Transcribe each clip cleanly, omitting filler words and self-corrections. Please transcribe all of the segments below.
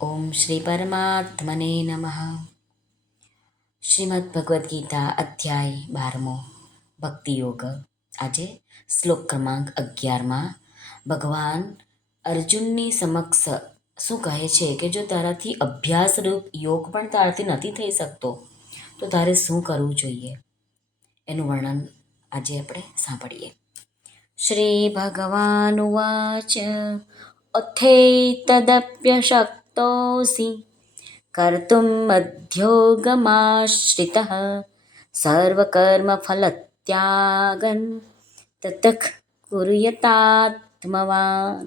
ઓમ શ્રી પરમાત્મને નમઃ. શ્રીમદ્ ભગવદ્ ગીતા અધ્યાય 12 ભક્તિ યોગ. આજે શ્લોક ક્રમાંક 11માં ભગવાન અર્જુનની સમક્ષ શું કહે છે કે જો તારાથી અભ્યાસરૂપ યોગ પણ તારાથી નથી થઈ શકતો તો તારે શું કરવું જોઈએ એનું વર્ણન આજે આપણે સાંભળીએ. શ્રી ભગવાન ઉવાચ અથૈતદપ્યશક્તોऽસि કર્તુમ મધ્યોગમાશ્રિતઃ સર્વકર્મફલત્યાગં તતઃ કુર્યતાત્મવાન.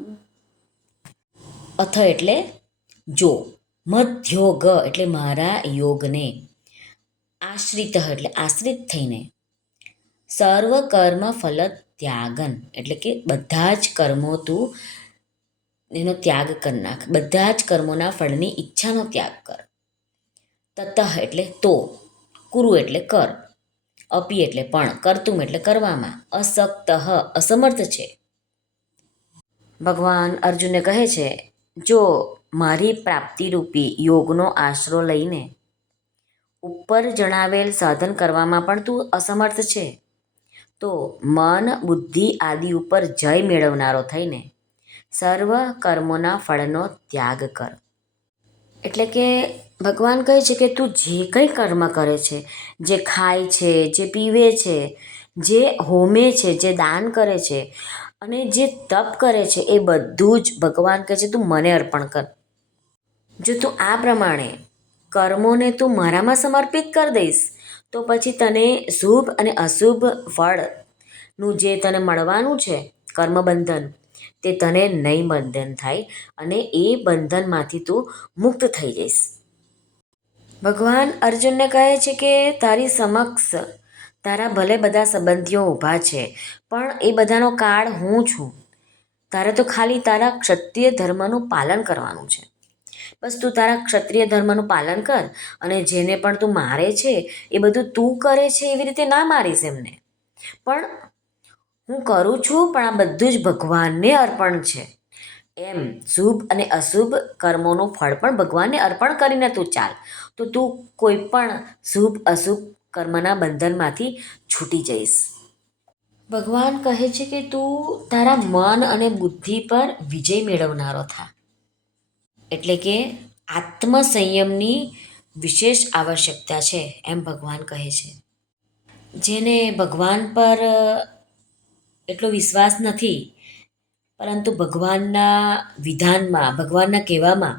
અથ એટલે જો, મધ્યોગ એટલે મારા યોગને, આશ્રિત એટલે આશ્રિત થઈને, સર્વ કર્મ ફલ ત્યાગન એટલે કે બધા જ કર્મો તું એનો ત્યાગ કરી નાખ, બધા જ કર્મોના ફળની ઈચ્છાનો ત્યાગ કર. તતઃ એટલે તો, કુરુ એટલે કર, અપી એટલે પણ, કરતુમ એટલે કરવામાં, અશક્ત અસમર્થ છે. ભગવાન અર્જુનને કહે છે જો મારી પ્રાપ્તિરૂપી યોગનો આશરો લઈને ઉપર જણાવેલ સાધન કરવામાં પણ તું અસમર્થ છે તો મન બુદ્ધિ આદિ ઉપર જય મેળવનારો થઈને સર્વ કર્મોના ફળનો ત્યાગ કર. એટલે કે ભગવાન કહે છે કે તું જે કંઈ કર્મ કરે છે, જે ખાય છે, જે પીવે છે, જે હોમે છે, જે દાન કરે છે અને જે તપ કરે છે એ બધું જ ભગવાન કહે છે તું મને અર્પણ કર. જો તું આ પ્રમાણે કર્મોને તું મારામાં સમર્પિત કરી દઈશ તો પછી તને શુભ અને અશુભ ફળનું જે તને મળવાનું છે કર્મબંધન તે તને નહીં બંધન થાય અને એ બંધનમાંથી તું મુક્ત થઈ જઈશ. ભગવાન અર્જુનને કહે છે કે તારી સમક્ષ તારા ભલે બધા સંબંધીઓ ઊભા છે પણ એ બધાનો કાળ હું છું. તારે તો ખાલી તારા ક્ષત્રિય ધર્મનું પાલન કરવાનું છે. બસ તું તારા ક્ષત્રિય ધર્મનું પાલન કર અને જેને પણ તું મારે છે એ બધું તું કરે છે એવી રીતે ના મારીશ એમને, પણ હું કરું છું પણ આ બધું જ ભગવાનને અર્પણ છે. એમ શુભ અને અશુભ કર્મોનું ફળ પણ ભગવાનને અર્પણ કરીને તું ચાલ તો તું કોઈ પણ શુભ અશુભ કર્મના બંધનમાંથી છૂટી જઈશ. ભગવાન કહે છે કે તું તારા મન અને બુદ્ધિ પર વિજય મેળવનારો થા. એટલે કે આત્મસંયમની વિશેષ આવશ્યકતા છે એમ ભગવાન કહે છે. જેને ભગવાન પર એટલો વિશ્વાસ નથી પરંતુ ભગવાનના વિધાનમાં, ભગવાનના કહેવામાં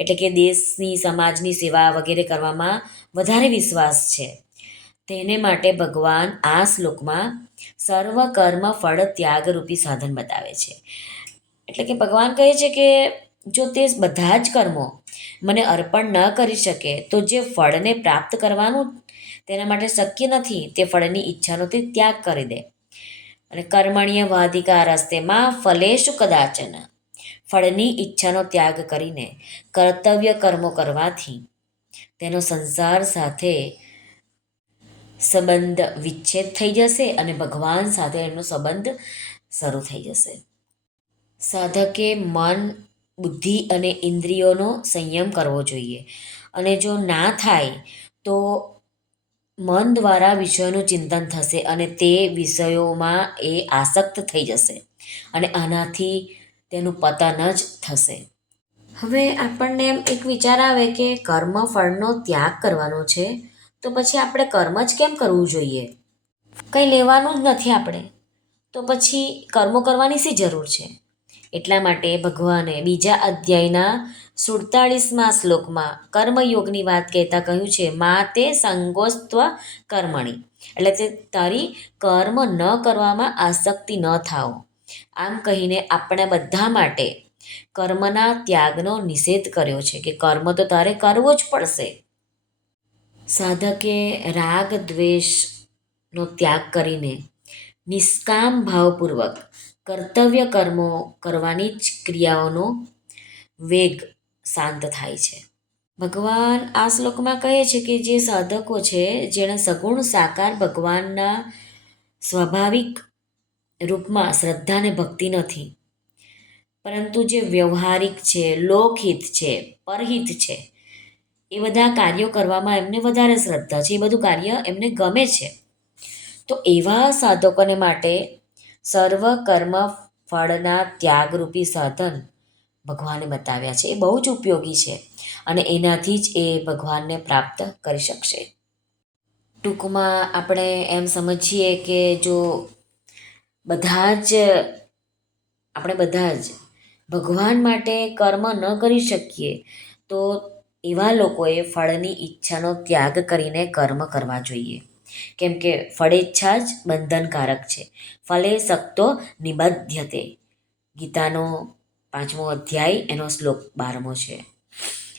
એટલે કે દેશની સમાજની સેવા વગેરે કરવામાં વધારે વિશ્વાસ છે તેને માટે ભગવાન આ શ્લોકમાં સર્વ કર્મ ફળ ત્યાગરૂપી સાધન બતાવે છે. એટલે કે ભગવાન કહે છે કે જો તે બધા જ કર્મો મને અર્પણ ન કરી શકે તો જે ફળને પ્રાપ્ત કરવાનું તેના માટે શક્ય નથી તે ફળની ઈચ્છાનો તે ત્યાગ કરી દે. અને કર્મણ્ય વાધિકારસ્તે માં ફલેશુ કદાચન, ફળની ઈચ્છાનો ત્યાગ કરીને કર્તવ્ય કર્મો કરવાથી તેનો સંસાર સાથે સંબંધ વિચ્છેદ થઈ જશે અને ભગવાન સાથે એનો સંબંધ શરૂ થઈ જશે. સાધકે મન બુદ્ધિ અને ઇન્દ્રિયોનો સંયમ કરવો જોઈએ અને જો ના થાય તો મન દ્વારા વિષયોનું ચિંતન થશે અને તે વિષયોમાં એ આસક્ત થઈ જશે અને આનાથી તેનું પતન જ થશે. હવે આપણને એમ એક વિચાર આવે કે કર્મ ફળનો ત્યાગ કરવાનો છે તો પછી આપણે કર્મ જ કેમ કરવું જોઈએ? કંઈ લેવાનું જ નથી આપણે તો પછી કર્મો કરવાની શી જરૂર છે? એટલા માટે ભગવાને બીજા અધ્યાયના 47મા શ્લોકમાં કર્મયોગની વાત કહેતા કહ્યું છે મા તે સંગોસ્ત્વ કર્મણી, એટલે તે તારી કર્મ ન કરવામાં આસક્તિ ન થાઓ. આમ કહીને આપણે બધા માટે કર્મના ત્યાગનો નિષેધ કર્યો છે કે કર્મ તો તારે કરવો જ પડશે. સાધકે રાગ દ્વેષનો ત્યાગ કરીને નિષ્કામ ભાવપૂર્વક કર્તવ્ય કર્મો કરવાની જ ક્રિયાઓનો વેગ શાંત થાય છે. ભગવાન આ શ્લોકમાં કહે છે કે જે સાધકો છે જેણે સગુણ સાકાર ભગવાનના સ્વાભાવિક રૂપમાં શ્રદ્ધા અને ભક્તિ નથી પરંતુ જે વ્યવહારિક છે, લોકહિત છે, પરહિત છે, એ બધા કાર્યો કરવામાં એમને વધારે શ્રદ્ધા છે, એ બધું કાર્ય એમને ગમે છે. તો એવા સાધકોને માટે સર્વ કર્મ ફળના ત્યાગરૂપી સાધન ભગવાને બતાવ્યા છે. એ બહુ જ ઉપયોગી છે અને એનાથી જ એ ભગવાનને પ્રાપ્ત કરી શકશે. ટૂંકમાં આપણે એમ સમજીએ કે જો બધા જ આપણે બધા જ ભગવાન માટે કર્મ ન કરી શકીએ તો એવા લોકોએ ફળની ઈચ્છાનો ત્યાગ કરીને કર્મ કરવા જોઈએ. કેમ કે ફળેચ્છા જ બંધનકારક છે. ફલે સક્તો નિબધ્યતે. ગીતાનો 5મો અધ્યાય એનો શ્લોક 12મો છે.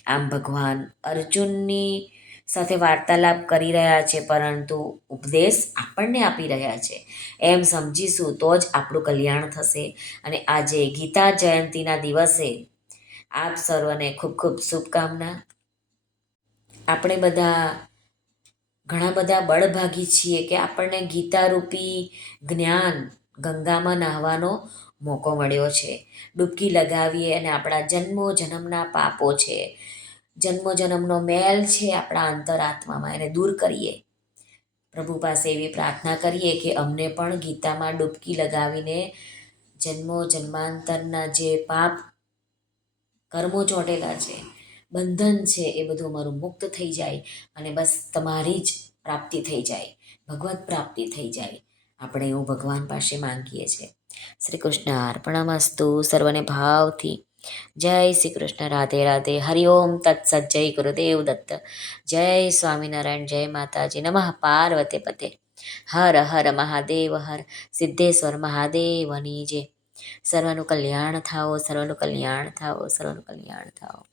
આમ ભગવાન અર્જુનની સાથે વાર્તાલાપ કરી રહ્યા છે, પરંતુ ઉપદેશ આપણને આપી રહ્યા છે. એમ સમજીશું તો જ આપણું કલ્યાણ થશે. અને આજે ગીતા જયંતીના દિવસે આપ સર્વને ખૂબ ખૂબ શુભકામના. આપણે બધા ઘણા બધા બળભાગી છીએ કે આપણને ગીતારૂપી જ્ઞાન ગંગામાં નહાવાનો મોકો મળ્યો છે. ડૂબકી લગાવીએ અને આપણા જન્મો જન્મના પાપો છે, જન્મો જન્મનો મેલ છે આપણા અંતરાત્મામાં, એને દૂર કરીએ. પ્રભુ પાસે એવી પ્રાર્થના કરીએ કે અમને પણ ગીતામાં ડૂબકી લગાવીને જન્મો જન્માંતરના જે પાપ કર્મો ચોંટેલા છે, બંધન છે, એ બધું અમારું મુક્ત થઈ જાય અને બસ તમારી જ પ્રાપ્તિ થઈ જાય, ભગવત પ્રાપ્તિ થઈ જાય. આપણે એવું ભગવાન પાસે માંગીએ છીએ. શ્રી કૃષ્ણ અર્પણમસ્તુ. સર્વને ભાવથી જય શ્રી કૃષ્ણ. રાધે રાધે. હરિઓમ તત્સત. જય ગુરુદેવ દત્ત. જય સ્વામિનારાયણ. જય માતાજી. નમઃ પાર્વતી પતે. હર હર મહાદેવ. હર સિદ્ધેશ્વર મહાદેવની જય. સર્વનું કલ્યાણ થાઓ, સર્વનું કલ્યાણ થાઓ, સર્વનું કલ્યાણ થાઓ.